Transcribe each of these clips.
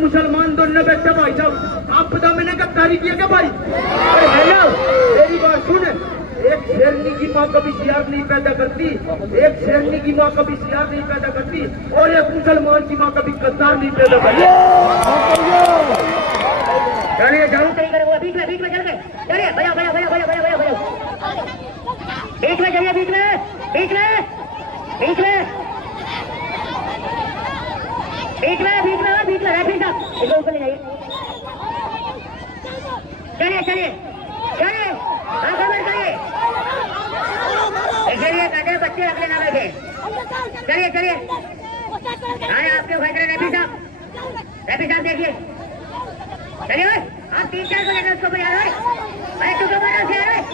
मुसलमान दोनों बैठे भाई साहब। आप बता मैंने गद्दारी किया क्या भाई? हेलो मेरी बात सुन, एक शेरनी की माँ कभी सियार नहीं पैदा करती, एक शेरनी की माँ कभी सियार नहीं पैदा करती, और एक मुसलमान की माँ कभी गद्दार नहीं पैदा करती। चलिए जाओ बीच में चल गए, चलिए भैया भैया भैया भैया भैया भैया भैया बीच में चलिए, बीच में बीच में बीच में बीच में बीच में बीच में रेफरी साहब इसको ऊपर ले जाइए। चलिए चलिए चलिए आंखों बंद करिए, इसलिए कहते हैं बच्चे अगले ना बैठे। चलिए चलिए अरे आपके भाई रेफरी साहब देखिए, चलिए आप 3-4 को लेकर उसको बजा रहे। अरे तू तो बना से हटाइए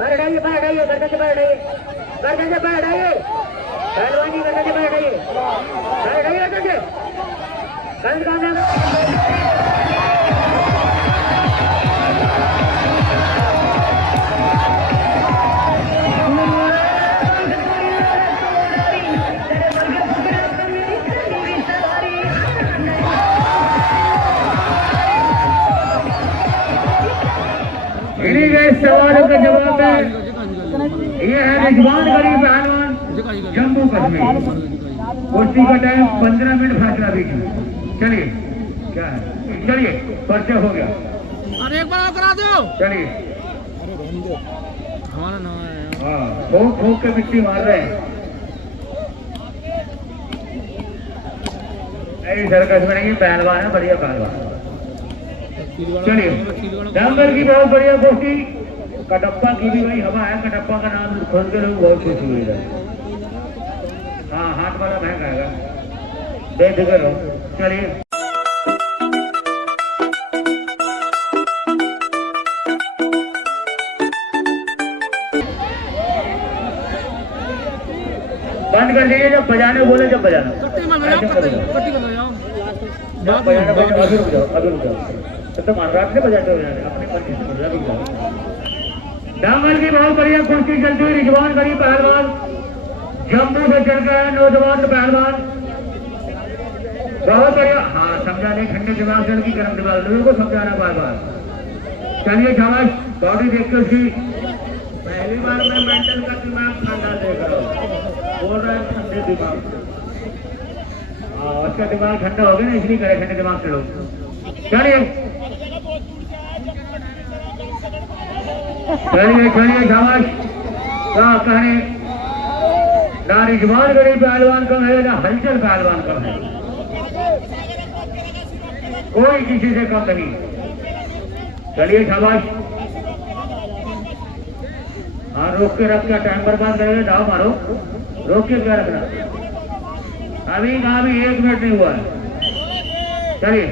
गर्दन से बाहर हटाइए, गर्दन से बाहर हटाइए, पहलवानी गर्दन से बाहर हटाइए, हटाइए गर्दन से, गलत काम ना। इन्हीं के सवालों का जवाब है, ये है रिजवान गरीब पहलवान जम्मू कश्मीर। कुश्ती का टाइम 15 मिनट फासला बीच में। चलिए क्या है, चलिए पर्चा हो गया। अरे एक बार और करा दो। चलिए हमारा नाम है। हाँ ठोक ठोक के मिट्टी मार रहे हैं। नहीं सर्कस में नहीं, पहलवान है, बढ़िया पहलवान। चलिए दंगल की बहुत बढ़िया कुश्ती। कटप्पा की भी भाई हवा है, कटप्पा का नाम खोल के लोग बहुत खुश हुए इधर। हाँ हाथ वाला महंगा आएगा, बेफिक्र रहो। चलिए बंद कर दीजिए, जब बजाने बोले जब बजाना। तो महाराष्ट्र से बजाते हुए अपने मर्जी से बजा भी जाओ। दांगल की बहुत बढ़िया कुश्ती चलती हुई रिजवान गरीब पहलवान जम्मू से चल गए, नौजवान पहलवान बहुत बढ़िया। हाँ समझाने, ठंडे दिमाग से की गर्म दिमाग लोगों को समझाना बार बार। चलिए शाबाश, बॉडी देख के उसकी पहली बार मैं मेंटल का दिमाग ठंडा देख रहा हूँ, बोल रहा है ठंडे दिमाग। हाँ उसका दिमाग ठंडा हो गया ना, इसलिए करे ठंडे दिमाग से लोग। चलिए चलिए चलिए शाबाश। क्या कहने, ना रिजवान गरीब पहलवान कम है ना हलचल पहलवान कम है, कोई किसी से कम नहीं। चलिए शाबाश। हाँ रोक के रख के टाइम बर्बाद करेंगे, दाव मारो, रोक के क्या रखना। अभी कहा भी 1 मिनट नहीं हुआ है। चलिए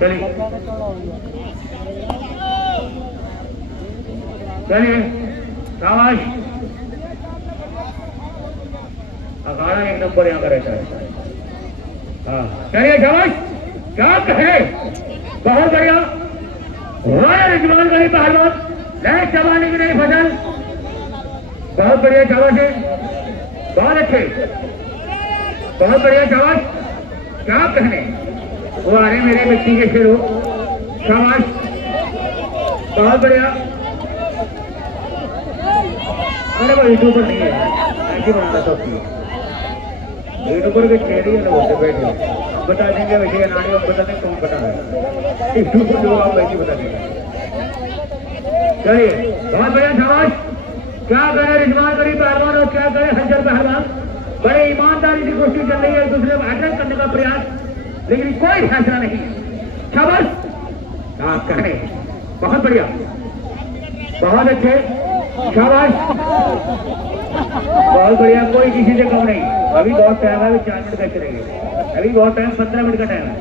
चलिए चलिए शाबाश। अखाड़ा 1 नंबर यहाँ का रहता है। हाँ चलिए शाबाश। क्या कहे, बहुत बढ़िया। रिजवान गरीब पहलवान नए जमाने की नई फसल, बहुत बढ़िया शाबाश है, बहुत अच्छे, बहुत बढ़िया शाबाश। क्या कहने, वो आ रहे मेरे बच्ची के शेर हो, शाबाश, बहुत बढ़िया। अरे वो यूट्यूबर नहीं है, ऐसे बनाना सबकी यूट्यूबर के शेर ही लोग बैठे बता देंगे वैसे नानी, हम बता देंगे कौन बता रहे यूट्यूबर लोग, आप वैसे बता देंगे। चलिए बहुत बढ़िया शाबाश। क्या करे रिजवान गरीब पहलवान और क्या करे हलचल पहलवान, बड़े ईमानदारी से कोशिश चल रही है एक दूसरे को अटैक करने का प्रयास, लेकिन कोई फैसला नहीं। शाबाश, आप कहने बहुत बढ़िया, बहुत अच्छे, शाबाश, बहुत बढ़िया, कोई किसी से कम नहीं। अभी बहुत टाइम है, अभी 4 मिनट कैसे रहेंगे, अभी बहुत टाइम, 15 मिनट का टाइम है,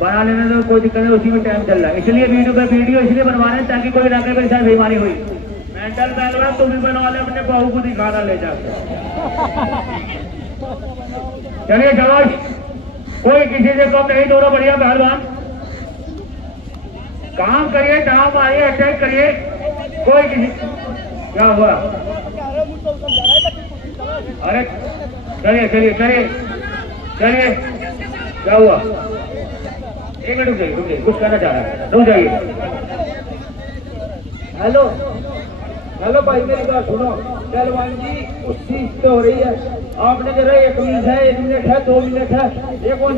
बना लेने तो कोई दिक्कत है, उसी में टाइम चल रहा है। इसलिए वीडियो इसलिए बनवा रहे हैं ताकि कोई इलाके में साथ बेईमानी हुई। मेंटल पहलवान तुम भी बनवा ले, अपने बहू को दिखाना ले जाकर। चलिए शाबाश, कोई किसी से कम नहीं, दोनों बढ़िया पहलवान। काम करिए, दाव मारिए, अटैक करिए, कोई किसी क्या हुआ? अरे चलिए चलिए चलिए चलिए, क्या हुआ? एक मिनट रुक जाइए, कुछ कहना चाह रहा है, रुक जाइए। हेलो हेलो भाई, मेरी बात सुनो। पहलवान जी कुश्ती तो हो रही है, आपने जरा 1 मिनट है, 1 मिनट है, 2 मिनट है, ये कौन?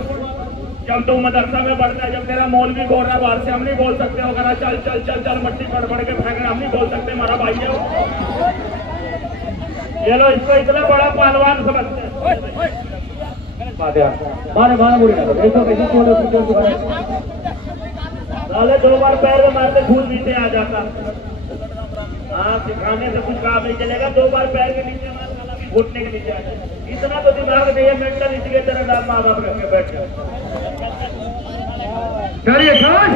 जब तू मदरसा में पढ़ता है, जब तेरा मौल भी बोल रहा है बाहर से, हम नहीं बोल सकते हो करा चल चल चल चल मट्टी पड़ के फेंकना, हम नहीं बोल सकते, हमारा भाई है वो। ये लो, इसको इतना बड़ा पहलवान समझते हैं। मारे मारे बुरी ना करो, ऐसा कैसे छोड़ो पीछे साले 2 बार पैर में मारते खून नीचे आ जाता। हाँ, सिखाने से कुछ काम नहीं चलेगा, 2 बार पैर के नीचे मार, साला भी घुटने के नीचे आ जाए। इतना तो दिमाग नहीं है, मेंटल, इसलिए तेरा नाम माँ बाप रख के बैठ गया। चलिए शाबाश,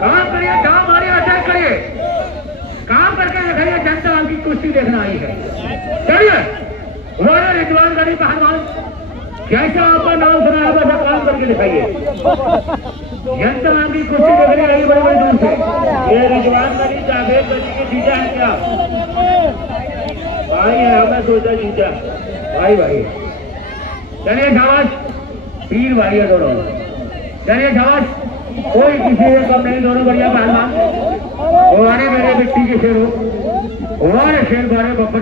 काम करिए, दाव मारिए, अटैक करिए, काम करके दिखाइए, जनता आपकी कुश्ती देखना आई है। चलिए वाले रिजवान गनी पहलवान, जैसा आपका नाम सुना है वैसा काम करके दिखाइए। जनता आपकी कुश्ती देखने आई बड़े बड़े दूर से। ये रिजवान गनी जावेद गनी के जीजा है क्या? भाई है, हमें सोचा जीजा भाई भाई। चलिए शाबाश, तीन भाई है दोनों। चलिए शाबाश, कोई किसी से कम नहीं, दोनों बढ़िया पहलवान। वारे मेरे मिट्टी के शेर हो, वारे शेर वारे बप्पर,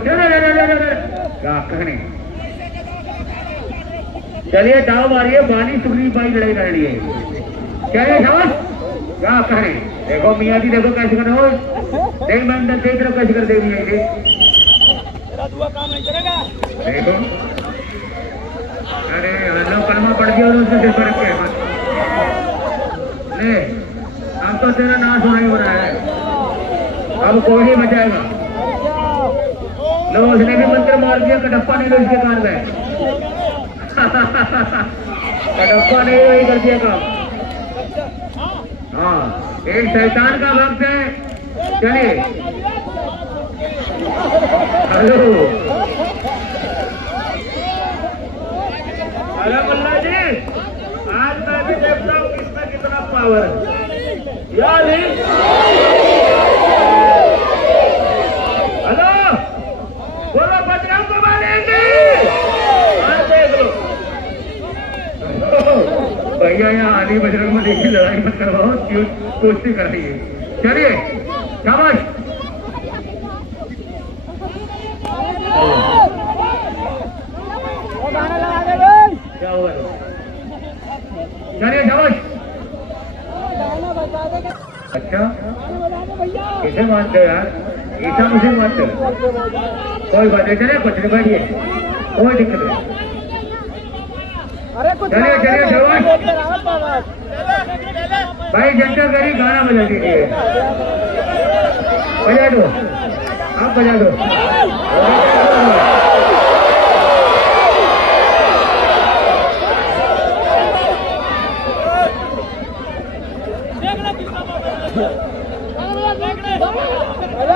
क्या कहने। चलिए दाव मारिए, बानी सुगनी पाई लड़ाई लड़ लिए। चलिए शाबाश, क्या कहने। देखो मियाँ जी, देखो कैसे कर हो, देख मैं अंदर देख रहा कैसे कर दे मियाँ जी, देखो। अरे हल्लो कलमा पड़ गया उससे सिर पर रखे ले, अब तो तेरा नाश होना ही हो रहा है, अब कोई नहीं बचाएगा। लो उसने भी मंत्र मार दिया, कटप्पा ने लो इसके कान में कटप्पा ने वही कर दिया काम। हाँ, एक शैतान का वक्त है। चलिए हेलो, अरे मुल्ला जी, आज मैं भी देखता हूँ किसमें कितना पावर है। यार हेलो, बोलो बजरंग को मारेंगे, आज देख लो। भैया यहाँ आली बजरंग में देखिए, लड़ाई मत करवाओ, कुश्ती कराइए। चलिए शाबाश, क्या हुआ? चलिए शाबाश। अच्छा किसे मानते हो यार? ईसा मुझे मानते हो? कोई बात नहीं, चलिए कुछ नहीं, बैठिए, कोई दिक्कत नहीं। चलिए चलिए शाबाश भाई, जनता करी गाना बजा दीजिए, बजा दो, आप बजा दो।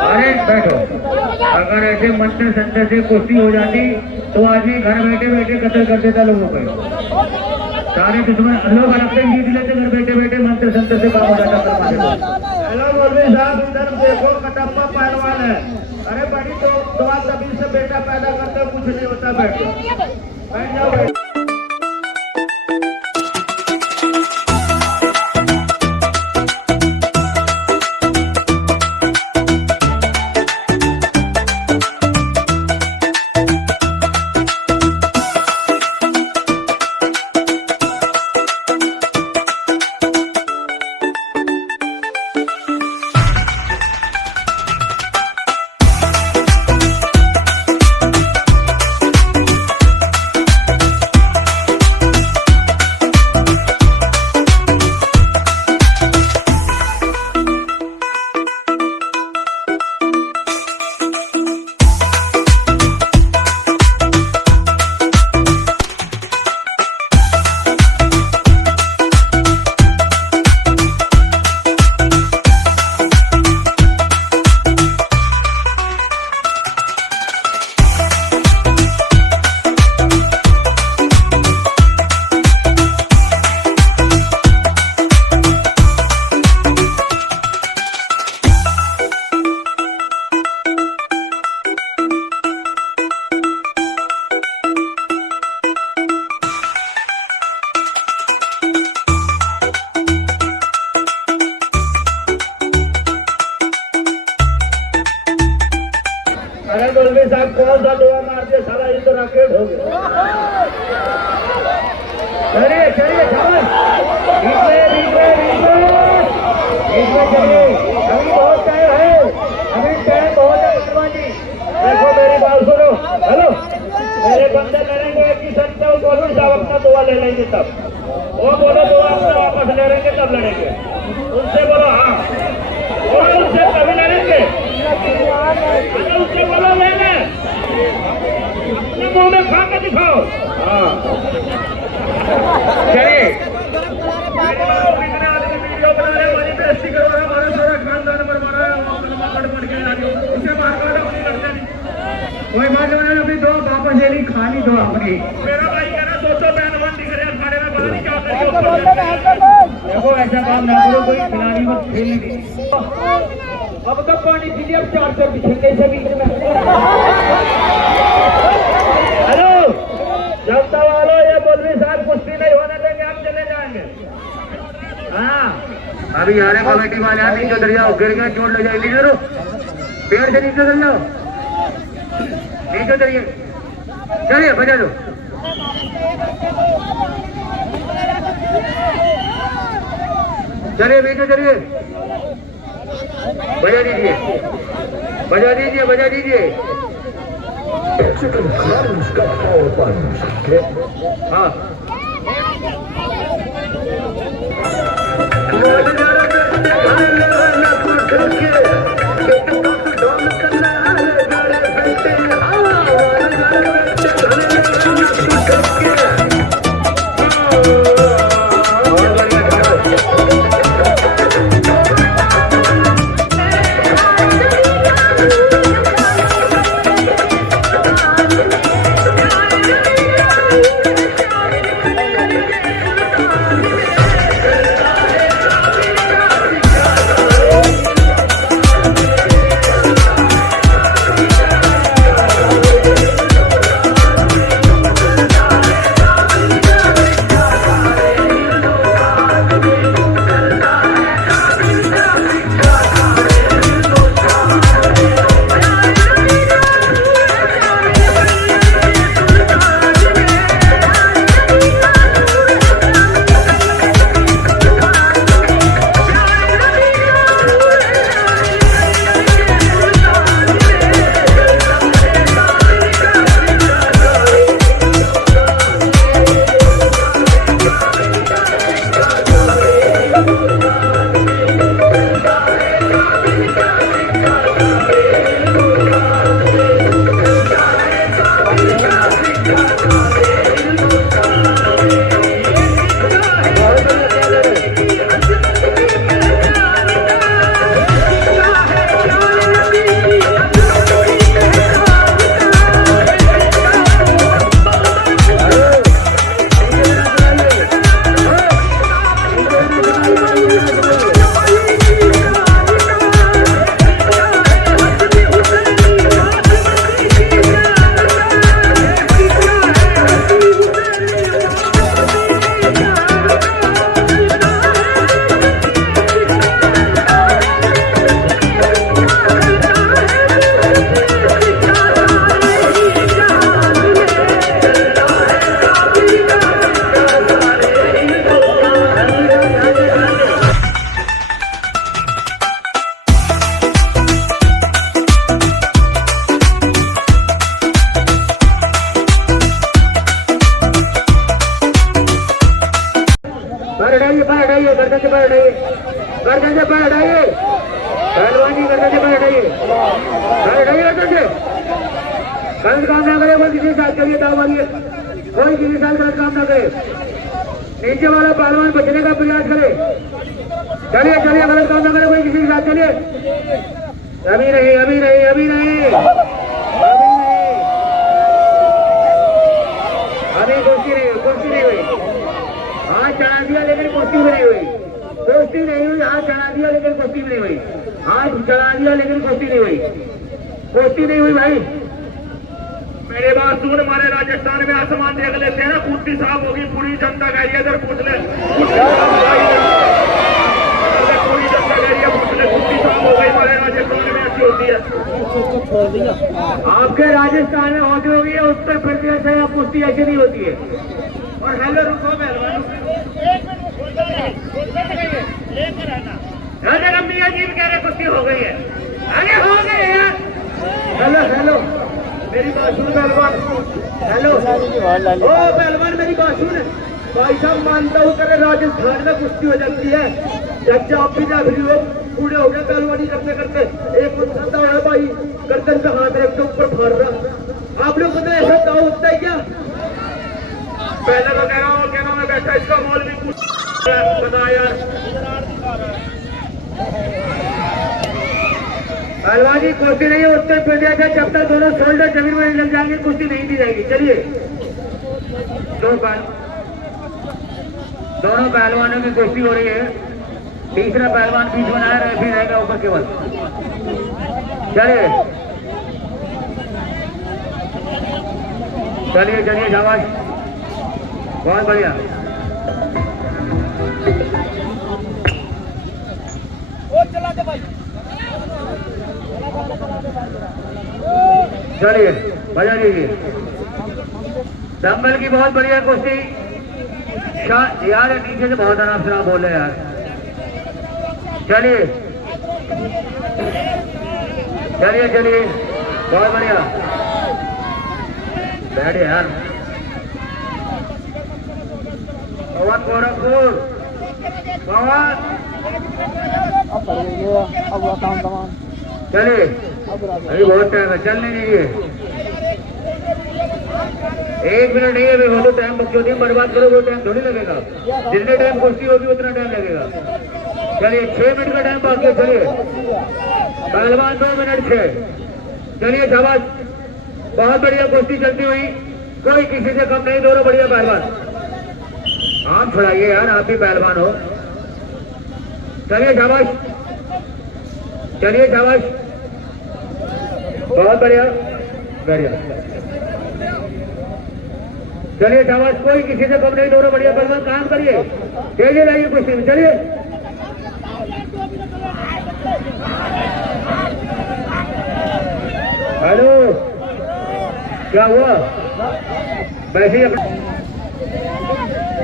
अरे बैठो, अगर ऐसे मंत्र संतर से कुश्ती हो जाती तो आदमी घर बैठे बैठे कत्ल कर देता लोगों को। सारे दुश्मन लोग अलग से जीत लेते, घर बैठे बैठे मंत्र संतर से काम हो जाता। हेलो मौलवी साहब, इधर देखो, कटप्पा पहलवान है। अरे बड़ी तो दुआ तभी से बेटा पैदा करते, कुछ नहीं होता, बैठ जाओ। मौलवी साहब कौन सा दुआ मार दिया साला, ये तो रॉकेट हो गया। चलिए चलिए शाबाश, बीच में चलिए, अभी बहुत टाइम है, अभी टाइम बहुत है पहलवान जी। देखो मेरी बात सुनो, हेलो, मेरे बंदे लड़ेंगे एक ही शर्त पे, मौलवी साहब अपना दुआ ले लेंगे तब, वो बोलो दुआ अपने वापस ले लेंगे तब लड़ेंगे, उनसे बोलो हाँ, और उनसे कभी लड़ेंगे, अरे उनसे बोलो मैंने अपने मुंह में खा के दिखाओ। हाँ चलिए कितने आदमी वीडियो बना रहे, हमारी बेइज्जती करवा रहे, हमारा सारा खानदान बर्बाद है, उसे मार काटा अपनी लड़ते नहीं। कोई बात नहीं, अभी दो वापस ले ली, खा ली दो अपनी। मेरा भाई कह रहा 200 पहलवान दिख रहे हैं खाने में, पता नहीं क्या होता है। देखो ऐसा काम ना करो, कोई खिलाड़ी को खेलने दे। अब तो पानी पी लिया, अब 400 बिछेंगे इसे बीच में। हेलो जनता वालों, ये मौलवी साहब कुश्ती नहीं होने देंगे, हम चले जाएंगे। हाँ अभी आ रहे कमेटी वाले, आप नीचे उतर जाओ, गिर गए चोट लग जाएगी, नीचे पेड़ से नीचे उतर जाओ, नीचे उतरिए, चलिए बजा दो। चलिए नीचे चलिए, बजा दीजिए, बजा दीजिए, बजा दीजिए। हाँ गर्दन से पैर हटाइए, गर्दन से पैर हटाइए, पहलवान जी गर्दन से पैर हटाइए, पैर हटाइए गर्दन से। गलत काम ना करे, कोई किसी साथ करिए, दाव मारिए, कोई किसी साथ गलत काम ना करे, नीचे वाला पहलवान बचने का प्रयास करे। चलिए चलिए, गलत काम ना करे कोई किसी के साथ, चलिए। अभी नहीं, अभी नहीं, अभी नहीं, अभी कुश्ती नहीं हुई, कुश्ती नहीं हुई। हाथ चढ़ा दिया लेकिन कुश्ती भी नहीं हुई, कुश्ती नहीं हुई। हाथ चढ़ा दिया लेकिन कुश्ती भी नहीं हुई, हाथ चढ़ा दिया लेकिन कुश्ती नहीं हुई, कुश्ती नहीं हुई भाई। मेरे बात सुन, हमारे राजस्थान में आसमान देख लेते हैं ना, कुश्ती साफ होगी, पूरी जनता का एरिया इधर पूछ ले, पूरी जनता का एरिया पूछ ले, कुश्ती साफ हो गई हमारे राजस्थान में, ऐसी होती है। आपके राजस्थान में होती होगी या उत्तर प्रदेश से या कुश्ती ऐसी नहीं होती है। और हेलो रुको पहलवान मियाँ जी भी कह रहे कुश्ती हो गई है। अरे हो गई यार। हेलो हेलो मेरी बात सुन पहलवान। हेलो ओ पहलवान मेरी बात सुन। भाई साहब मानता हूँ तेरे राजस्थान में कुश्ती हो जाती है। जब आप भी जा रही हो बूढ़े हो गए पहलवानी करते करते एक बंदा है भाई गर्दन पे हाथ रख के ऊपर फाड़ रहा। आप लोग को तो ऐसा दाव होता है क्या? पहले तो कह रहा हूँ क्या नाम है बैठा इसका मोल भी बता यार। पहलवान जी कुश्ती नहीं है उत्तर प्रदेश है। जब तक दोनों शोल्डर जमीन में लग जाएंगे कुश्ती नहीं दी जाएगी। चलिए दोनों पहलवानों की कुश्ती हो रही है। तीसरा पहलवान बीच में आया रेफरी रहेगा ऊपर केवल। चलिए चलिए चलिए शाबाश बहुत बढ़िया। चलिए बजा लीजिए। दंगल की बहुत बढ़िया कुश्ती। यार नीचे से बहुत आराम से आप बोले यार। चलिए चलिए चलिए बहुत बढ़िया बैठे यार। पवन गोरखपुर पवन चलिए अभी बहुत टाइम है। चल नहीं दीजिए 1 मिनट नहीं है। वो तो टाइम बच्चों बर्बाद करो वो टाइम थोड़ी लगेगा। जितने टाइम कुश्ती होगी उतना टाइम लगेगा। चलिए 6 मिनट का टाइम बाकी है। चलिए पहलवान 2 मिनट 6। चलिए शाबाश बहुत बढ़िया कुश्ती चलती हुई। कोई किसी से कम नहीं। दोनों बढ़िया पहलवान। आप छुड़ाइए यार आप भी पहलवान हो। चलिए शाबाश चलिए शाबाश बहुत बढ़िया बढ़िया। चलिए शाबाश कोई किसी से कम नहीं। दोनों बढ़िया पहलवान काम करिए। तेजी लाइए कुश्ती में। चलिए हेलो क्या हुआ? वैसे ही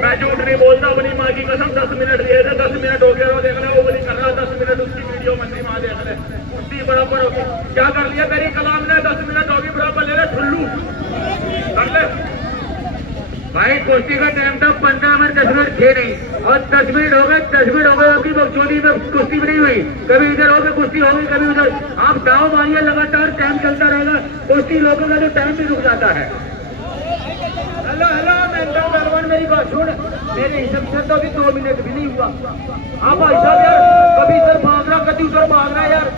मैं झूठ नहीं बोलता अपनी माँ की कसम। 10 मिनट दिए थे 10 मिनट हो गया वो देखना वो बोली कर रहा 10 मिनट उसकी वीडियो मंत्री माँ देख ले उसकी बराबर होगी। क्या कर लिया मेरी कलाम ने 10 मिनट होगी बराबर ले ले ठुल्लू कर ले। भाई कुश्ती का टाइम था 15 मिनट 10 मिनट थे नहीं और 10 मिनट हो गए 10 मिनट हो गए। आपकी बकचोदी में कुश्ती भी नहीं हुई। कभी इधर हो गई कुश्ती होगी कभी उधर। आप दाव मारिए लगातार टाइम चलता रहेगा। कुश्ती लोगों का तो टाइम भी रुक जाता है। हेलो हेलो मेंटल पहलवान मेरी बात सुन। मेरे हिसाब से तो अभी 2 मिनट भी नहीं हुआ। हाँ भाई साहब यार कभी इधर भाग रहा कभी उधर भाग रहा यार।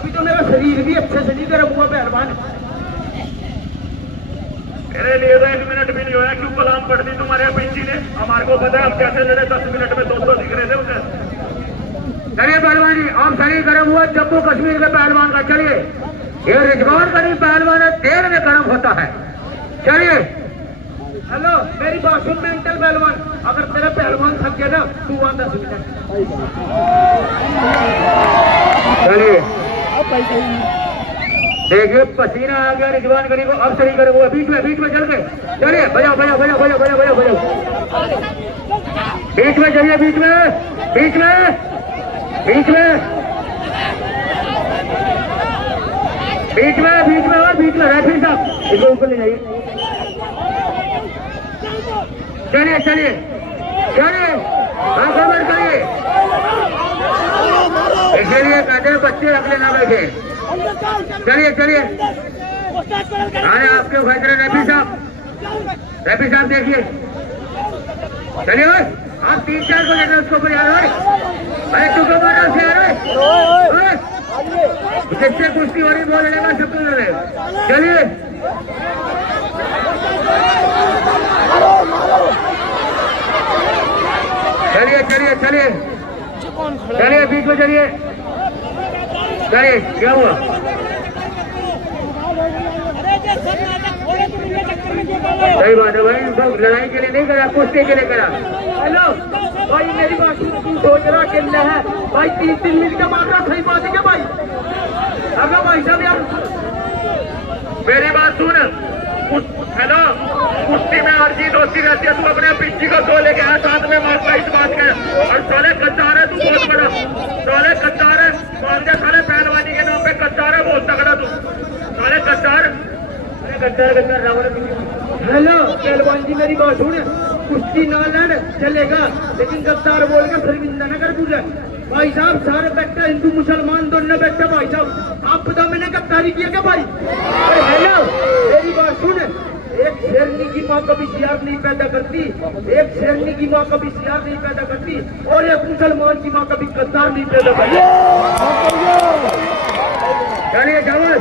अभी तो मेरा शरीर भी अच्छे से नहीं गर्म हुआ पहलवान। मेरे लिए तो 1 मिनट भी नहीं होया। क्यों कलाम पढ़ दी तुम्हारे पिंची ने? हमारे को पता है हम कैसे लड़े। 10 मिनट में 200 दिख रहे थे उसे। चलिए पहलवान जी अब शरीर गर्म हुआ जम्मू कश्मीर के पहलवान का। चलिए ये रिजवान का नहीं पहलवान है देर में गर्म होता है। चलिए हेलो मेरी बात सुन मेंटल पहलवान। अगर तेरा पहलवान थक गया ना तू वहां 10 मिनट। चलिए देखिए पसीना आ गया रिजवान गनी को। अब शरीर गर्म हुआ बीच में चल गए। चलिए बजाओ बजाओ बजाओ बजाओ बजाओ बजाओ बजाओ बीच में चलिए बीच में बीच में बीच में बीच में बीच में और बीच में रेफरी साहब इसको ऊपर ले जाइए। चलिए चलिए चलिए आंखों बंद करिए। इसलिए कहते हैं बच्चे अगले ना बैठे। चलिए चलिए अरे आपके फैसले रेफरी साहब देखिए। चलिए आप 3-4 को लेकर उसको यार। अरे तू क्यों मारा से यार? जिससे कुश्ती हो रही बोल लेगा सबको लड़ेगा। चलिए चलिए चलिए चलिए चलिए बीच में चलिए। चलिए क्या हुआ? सही बात है भाई। सब लड़ाई के लिए नहीं करा कुश्ती के लिए करा। हेलो भाई मेरी बात सुन। तू सोच रहा अकेला है भाई 3 मिनट का मार रहा। सही बात है क्या भाई? अगर भाई साहब यार मेरी बात सुन। हेलो, कुश्ती में हर जीत होती रहती है। तू अपने पिच्ची को दो लेके आया, साथ में मारता इस बात का। और साले कच्चार है तू बहुत बड़ा, साले कच्चार है। मान दे साले पहलवानी के नाम पे कच्चार है, बहुत तगड़ा तू साले कच्चार। गद्दार हेलो पहलवान जी मेरी बात सुन, कुश्ती ना लड़ चलेगा, लेकिन गद्दार बोल के शर्मिंदा न कर तुझे। भाई साहब सारे बेटा हिंदू मुसलमान दोनों बेटा भाई साहब, आप बताओ मैंने गद्दारी किया क्या भाई? अरे हेलो मेरी बात सुन, एक शेरनी की माँ कभी सियार नहीं पैदा करती, एक शेरनी की माँ कभी सियार नहीं पैदा करती, और एक मुसलमान की माँ कभी गद्दार नहीं पैदा करती। चलिए चावल।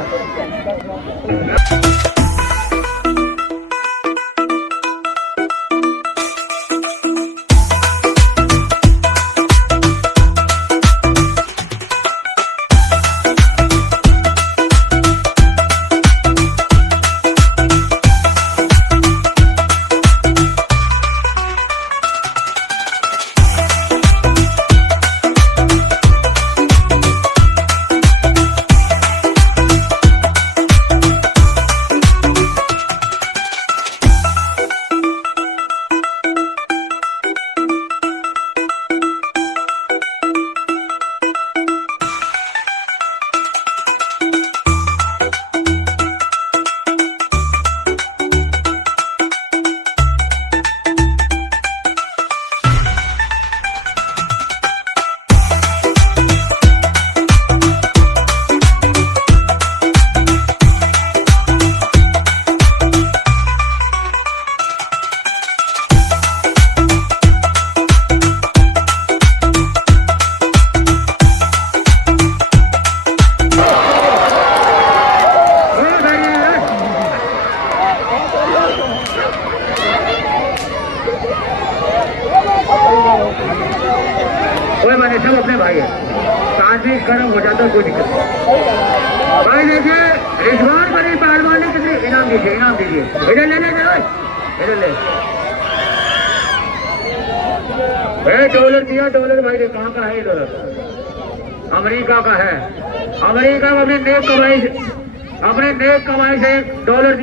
कोई माने सब अपने भाई है, सांस भी गर्म हो जाता है, कोई दिक्कत नहीं। भाई देखिए रिजवान बनी पहलवान ने कितने इनाम दीजिए, इनाम दीजिए। इधर ले इधर ले डॉलर दिया, डॉलर भाई कहाँ का है डॉलर? अमेरिका का है। अमेरिका में अपनी नेक कमाई से $1 डॉलर